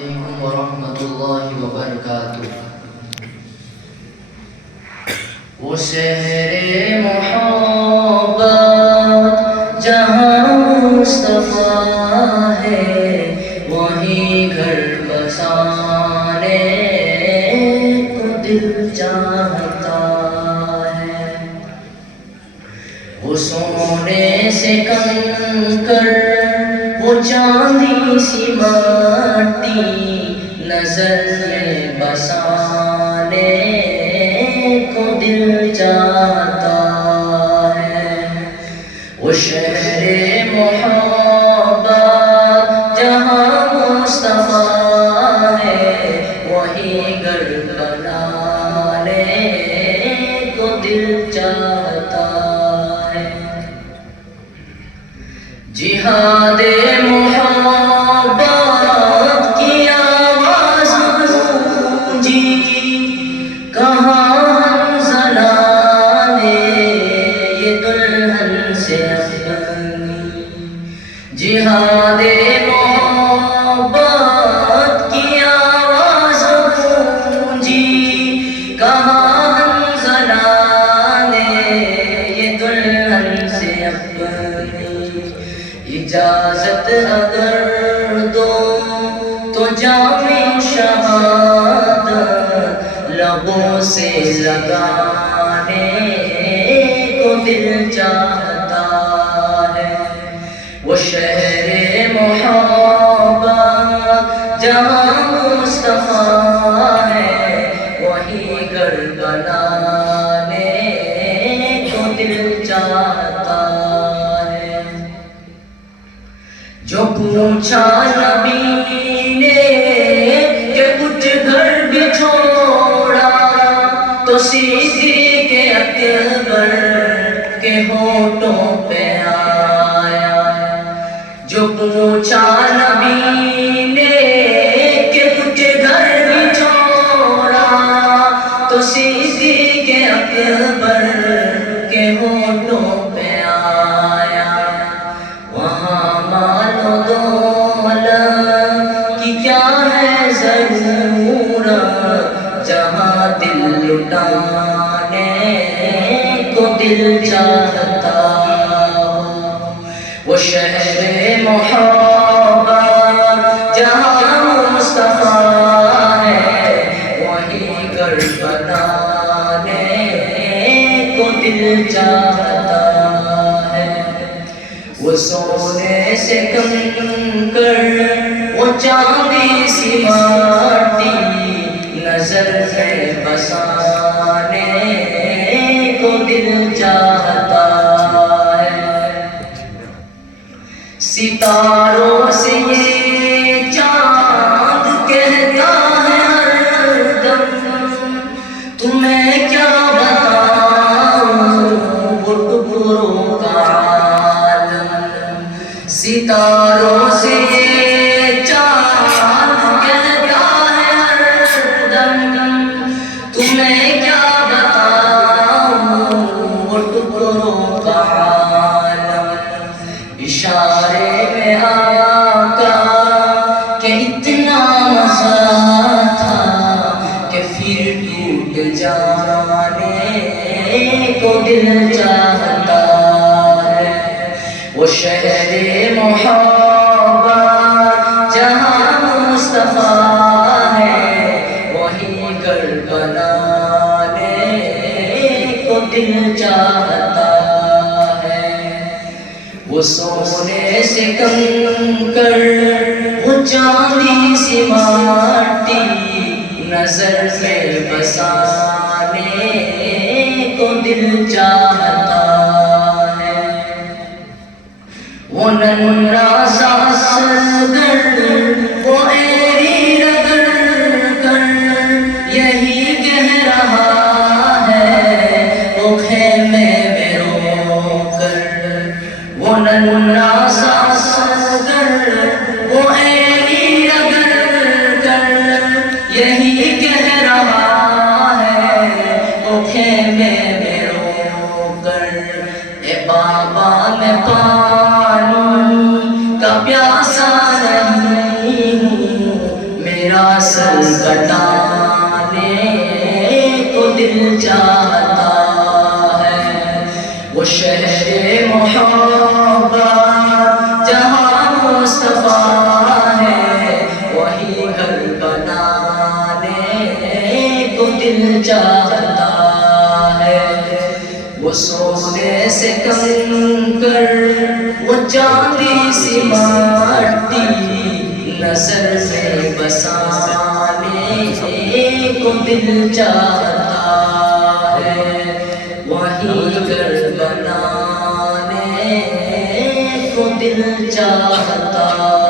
علیکم ورحمۃ اللہ وبرکاتہ۔ وہ شہر محبت جہاں مصطفیٰ ہے، وہیں گھر بسانے کو دل چاہتا ہے۔ وہ سونے سے کنکر، وہ چاندی سی مٹی، نظر میں بسانے کو دل چاہتا ہے۔ وہ شہر محبت جہاں مصطفیٰ ہے، وہی گھر بنانے کو دل چاہتا ہے۔ جہاد محبت کی آواز گونجی، کہاں حنظلہ نے یہ دلہن سے اپنی۔ جہاد محبت کی آواز گونجی، کہاں حنظلہ نے یہ دلہن سے اپنی۔ اجازت اگر دو تو جام شہادت لبوں سے لگانے کو دل چاہتا ہے۔ وہ شہر محبت جہاں مصطفیٰ ہے، وہی گھر بنانے کو دل چاہتا ہے۔ جو پوچھا نبی نے کہ کچھ گھر بھی چھوڑا، تو صدیق اکبر کے ہونٹوں پہ آیا۔ جو پوچھا نبی نے کہ کچھ گھر بھی چھوڑا، تو صدیق اکبر کے ہونٹوں پہ آیا۔ وہاں مال و دولت کی کیا ہے ضرورت، جہاں دل لٹانے کو دل چاہتا ہو۔ وہ شہر محبت جہاں مصطفیٰ ہے، وہی گھر بنانے کو دل چاہتا ہے۔ وہ سونے سے کنکر، وہ چاندی سی مٹی، نظر میں بسانے کو دل چاہتا ہے۔ ستاروں سے یہ چاند کہتا ہے ہر دم، تمہیں کیا بتاؤں وہ ٹکڑوں کا عالم۔ ستاروں سے چاند کہتا ہے ہر دم، تمہیں کیا بتاؤں وہ ٹکڑوں کا عالم۔ اشارے میں آقا کہ اتنا مزہ تھا کہ پھر ٹوٹ جانے کو دل چاہتا ہے۔ وہ شہر محبت جہاں مصطفیٰ ہے، وہی گھر بنانے کو دل چاہتا ہے۔ وہ سونے سے کنکر، وہ چاندی سی مٹی، نظر میں بسانے کو دل چاہتا ہے۔ وہ ننھا سا اصغر، وہ ایری رگڑ کر یہی کہہ رہا ہے، وہ خیمے میں رو کر۔ وہ ننھا سا اصغر، وہ ایری رگڑ کر یہی کہہ رہا ہے، وہ خیمے میں رو کر۔ تیرا سر کٹانے کو دل چاہتا ہے، وہ شہر محبت جہاں مصطفیٰ ہے، وہی گھر بنانے کو دل چاہتا ہے۔ وہ سونے سے کنکر، وہ چاندی سی مٹی، نظر میں بسانے کو دل چاہتا ہے، وہی گھر بنانے کو دل چاہتا ہے۔